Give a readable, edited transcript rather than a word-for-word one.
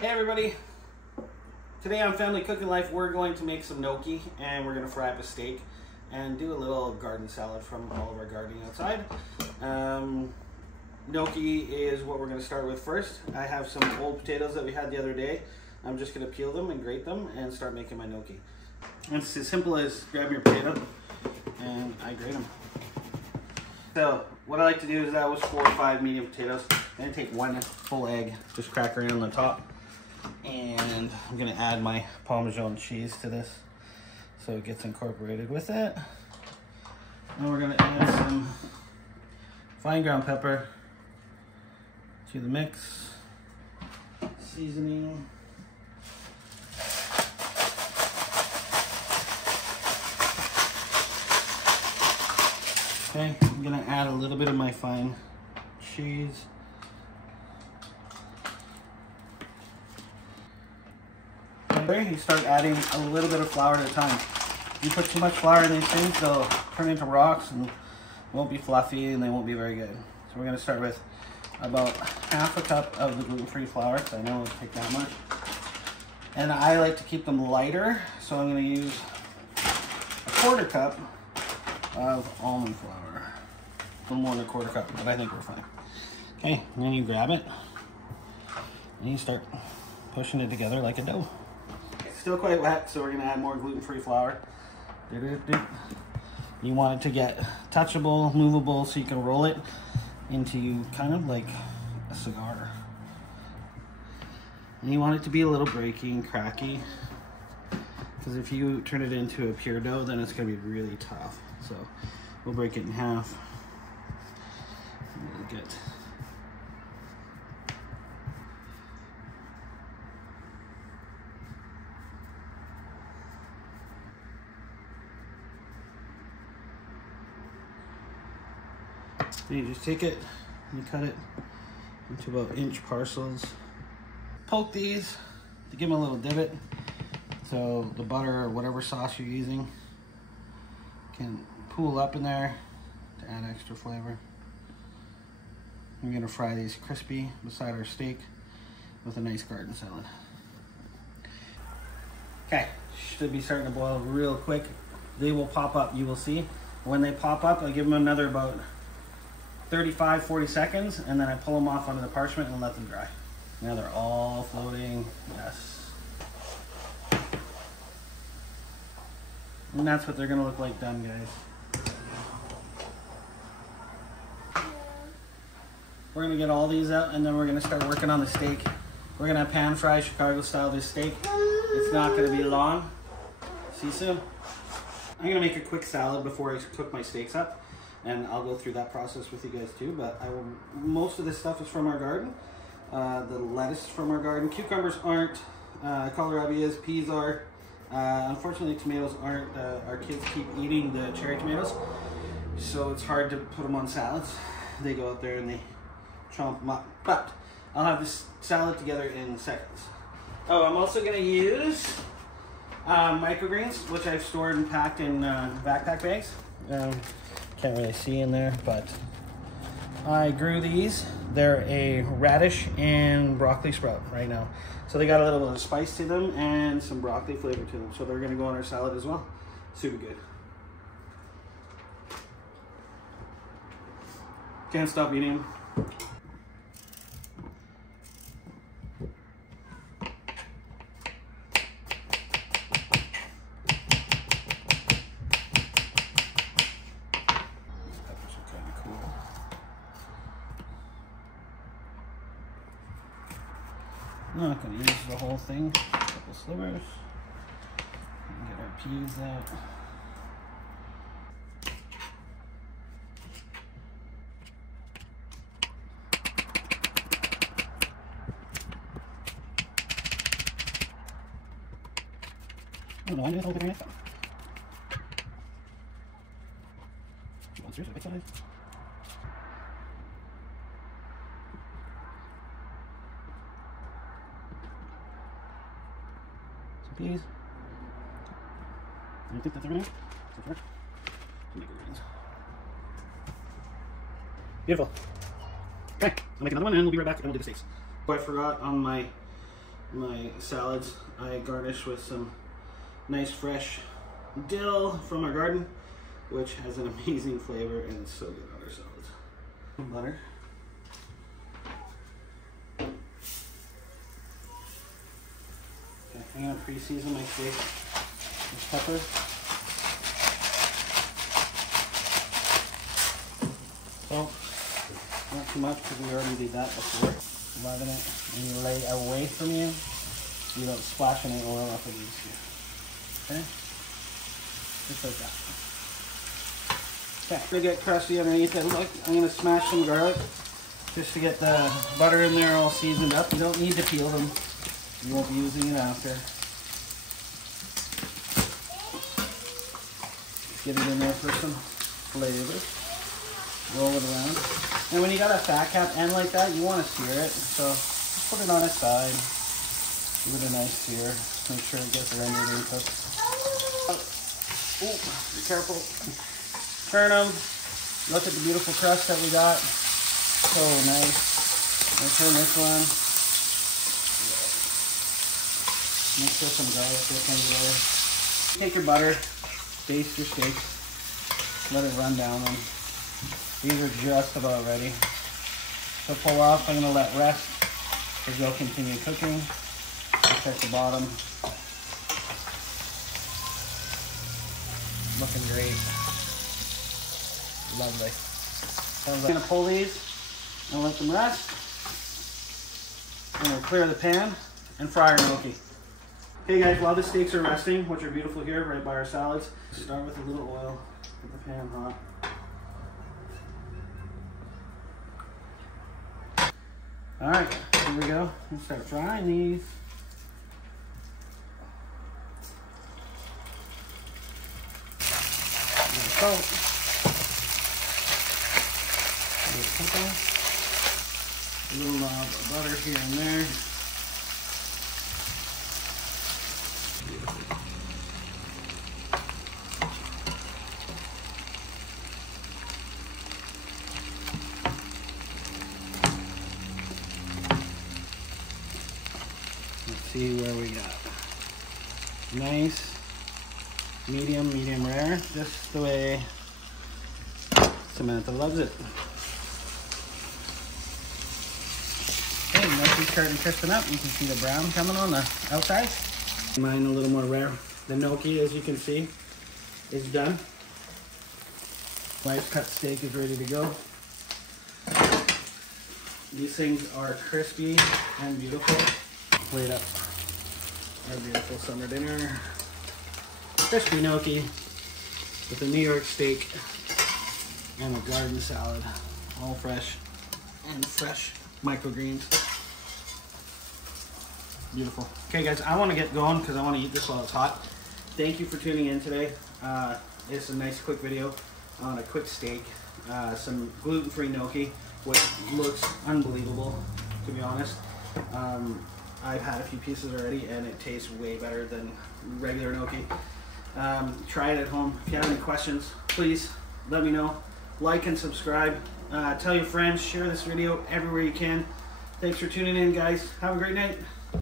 Hey everybody, today on Family Cooking Life we're going to make some gnocchi and we're going to fry up a steak and do a little garden salad from all of our gardening outside. Gnocchi is what we're going to start with first. I have some old potatoes that we had the other day. I'm just going to peel them and grate them and start making my gnocchi. And it's as simple as grab your potato and I grate them. So what I like to do is that was 4 or 5 medium potatoes. I'm going to take 1 full egg, just crack her in on the top. And I'm going to add my Parmesan cheese to this so it gets incorporated with it. And we're going to add some fine ground pepper to the mix, seasoning. Okay, I'm going to add a little bit of my fine cheese. You start adding a little bit of flour at a time. If you put too much flour in these things, they'll turn into rocks and won't be fluffy and they won't be very good. So we're going to start with about half a cup of the gluten-free flour, because I know it'll take that much. And I like to keep them lighter, so I'm going to use a 1/4 cup of almond flour. A little more than a 1/4 cup, but I think we're fine. Okay, and then you grab it and you start pushing it together like a dough. It's still quite wet, so we're going to add more gluten-free flour. You want it to get touchable, movable, so you can roll it into kind of like a cigar. And you want it to be a little breaky and cracky, because if you turn it into a pure dough, then it's going to be really tough. So we'll break it in half. Really good. Then you just take it and you cut it into about inch parcels. Poke these to give them a little divot so the butter or whatever sauce you're using can pool up in there to add extra flavor. We're going to fry these crispy beside our steak with a nice garden salad. Okay, should be starting to boil real quick. They will pop up, you will see. When they pop up, I give them another about 35-40 seconds, and then I pull them off onto the parchment and let them dry. Now they're all floating. Yes. And that's what they're gonna look like done, guys. We're gonna get all these out, and then we're gonna start working on the steak. We're gonna pan fry Chicago style this steak. It's not gonna be long. See you soon. I'm gonna make a quick salad before I cook my steaks up, and I'll go through that process with you guys too, but most of this stuff is from our garden. The lettuce is from our garden. Cucumbers aren't, kohlrabi is, peas are. Unfortunately, tomatoes aren't. Our kids keep eating the cherry tomatoes, so it's hard to put them on salads. They go out there and they chomp them up. But I'll have this salad together in seconds. Oh, I'm also gonna use microgreens, which I've stored and packed in backpack bags. Can't really see in there, but I grew these. They're a radish and broccoli sprout right now. So they got a little bit of spice to them and some broccoli flavor to them. So they're gonna go on our salad as well. Super good. Can't stop eating them. I'm not going to use the whole thing, a couple slivers. Get our peas out. Oh no, I need a whole bit of knife. Seriously, big size. Peas. I think that's everything so far. Microgreens. Beautiful. Okay, I'll make another one and we'll be right back and we'll do the steaks. Oh, I forgot on my my salads. I garnish with some nice fresh dill from our garden, which has an amazing flavor and it's so good on our salads. Butter. Okay, I'm gonna pre-season my steak with pepper. Salt. Not too much because we already did that before. Leaven it and you lay away from you. You don't splash any oil up against you. Okay? Just like that. Okay, to get crusty underneath it, look, I'm going to smash some garlic just to get the butter in there all seasoned up. You don't need to peel them. You won't be using it after. Just get it in there for some flavor. Roll it around. And when you got a fat cap end like that, you want to sear it. So just put it on its side. Give it a nice sear. Make sure it gets rendered and cooked. Oh, be careful. Turn them. Look at the beautiful crust that we got. So nice. I'll turn this one. Mix with some garlic dip into there. Take your butter, baste your steak, let it run down them. These are just about ready. To pull off, I'm going to let rest because they'll continue cooking. Check the bottom. Looking great. Lovely. So I'm going to pull these and let them rest. And we'll clear the pan and fry our gnocchi. Okay guys, while the steaks are resting, which are beautiful here right by our salads, start with a little oil. Get the pan hot. Alright, here we go. We'll start frying these. A little salt. A little pepper. A little knob of butter here and there. See where we got. Nice, medium rare, just the way Samantha loves it. Okay, gnocchi's starting crisping up. You can see the brown coming on the outside. Mine a little more rare. The gnocchi, as you can see, is done. Wife's cut steak is ready to go. These things are crispy and beautiful. Plate up our beautiful summer dinner. Crispy gnocchi with a New York steak and a garden salad. All fresh and fresh microgreens. Beautiful. Okay guys, I want to get going because I want to eat this while it's hot. Thank you for tuning in today. It's a nice quick video on a quick steak. Some gluten-free gnocchi, which looks unbelievable, to be honest. I've had a few pieces already and it tastes way better than regular gnocchi. Try it at home. If you have any questions, please let me know. Like and subscribe. Tell your friends, share this video everywhere you can. Thanks for tuning in, guys. Have a great night.